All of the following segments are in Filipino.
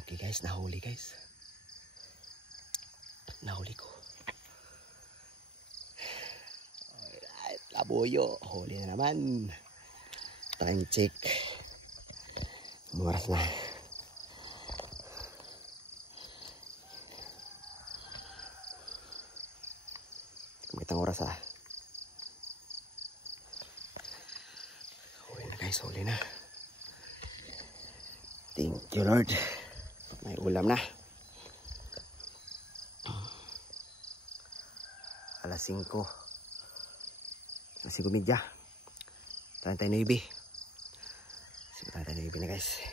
Okay guys, nahuli guys. Nahuli ko. Alright, labuyo. Huli na naman. Time check. Oras na. Kumitang oras ah. Huli na guys, huli na. Thank you Lord. May ulam na. Alas 5. Alas 5:30. 39. 39 na guys.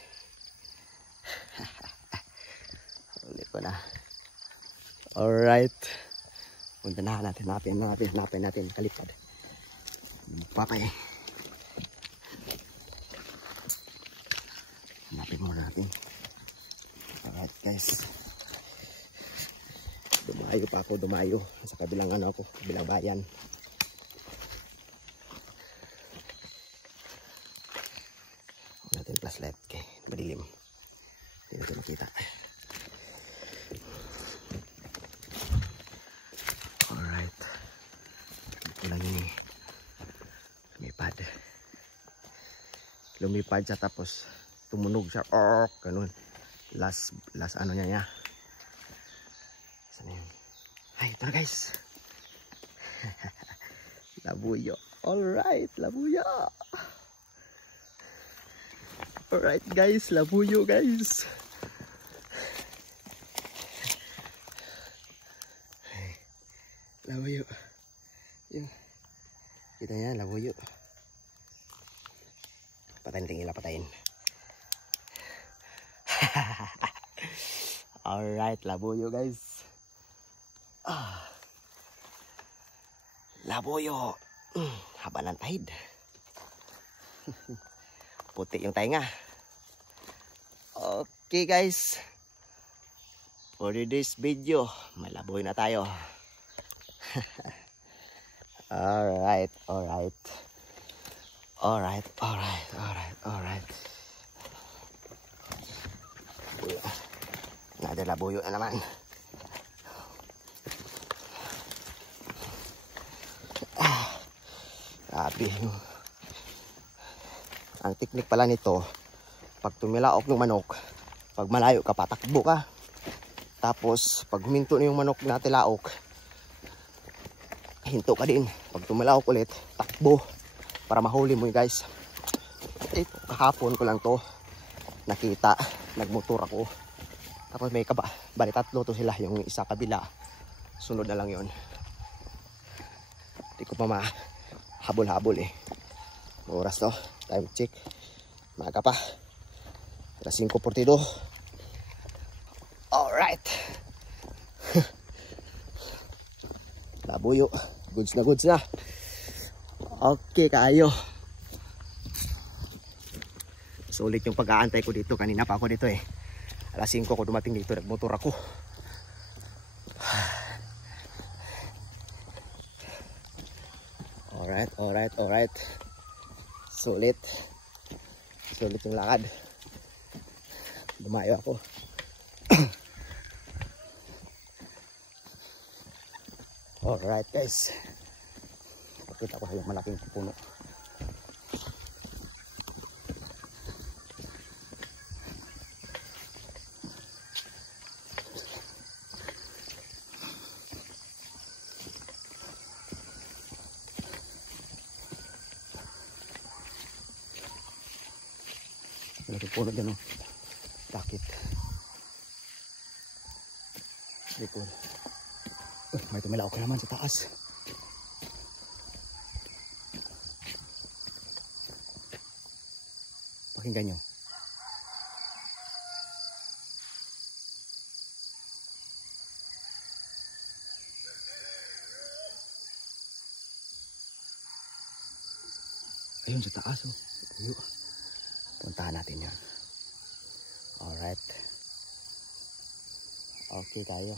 Ulit ko na. Alright. Punta na natin. Hanapin natin. Kalipad. Papay. Hanapin muna natin. Alright guys. Dumayo pa ako. Sa kabilang kabilang bayan. Huwag natin flashlight. Okay. Madilim. Hindi natin makita. Alright. Ito lang yun eh. Lumipad siya tapos tumunog siya. Oh, ganun. Last ano niya. Saan yun? Ay, ito na guys. Labuyo. Alright, labuyo. Alright guys, labuyo guys. Labuyo. Yun. Kita niya, labuyo. Patayin. Alright, labuyo guys. Labuyo. Haba ng tahid. Puti yung tainga. Okay guys. For this video, may labuyo na tayo. Alright. Nada labuyo na naman. Grabe. Ang teknik pala nito, pag tumilaok ng manok, pag malayo ka, patakbo ka. Tapos, pag huminto na yung manok na tilaok, hinto ka din. Pag tumilaok ulit, takbo. Para mahuli mo guys. Ito, kahapon ko lang to nakita. Nagmotor ako. Tapos may bali tatlo to sila. Yung isa kabila. Sunod na lang yon. Hindi ko pa habol-habol eh. Oras to. Time check. Maga pa. Alas 5:42. Alright. Labuyo. Goods na. Okay kayo. Sulit yung pag-aantay ko dito. Kanina pa ako dito eh. Alas 5 ako dumating dito. Nagmotor ako. Alright. Sulit yung lakad. Dumayo ako. Alright guys. Pakita ko yung malaking puno. Malaking puno dyan oh. Takit. Likod. May tumilaw ka naman sa taas. Pakinggan nyo. Ayun sa taas oh. Puyo. Puntahan natin yan. Alright. Okay tayo.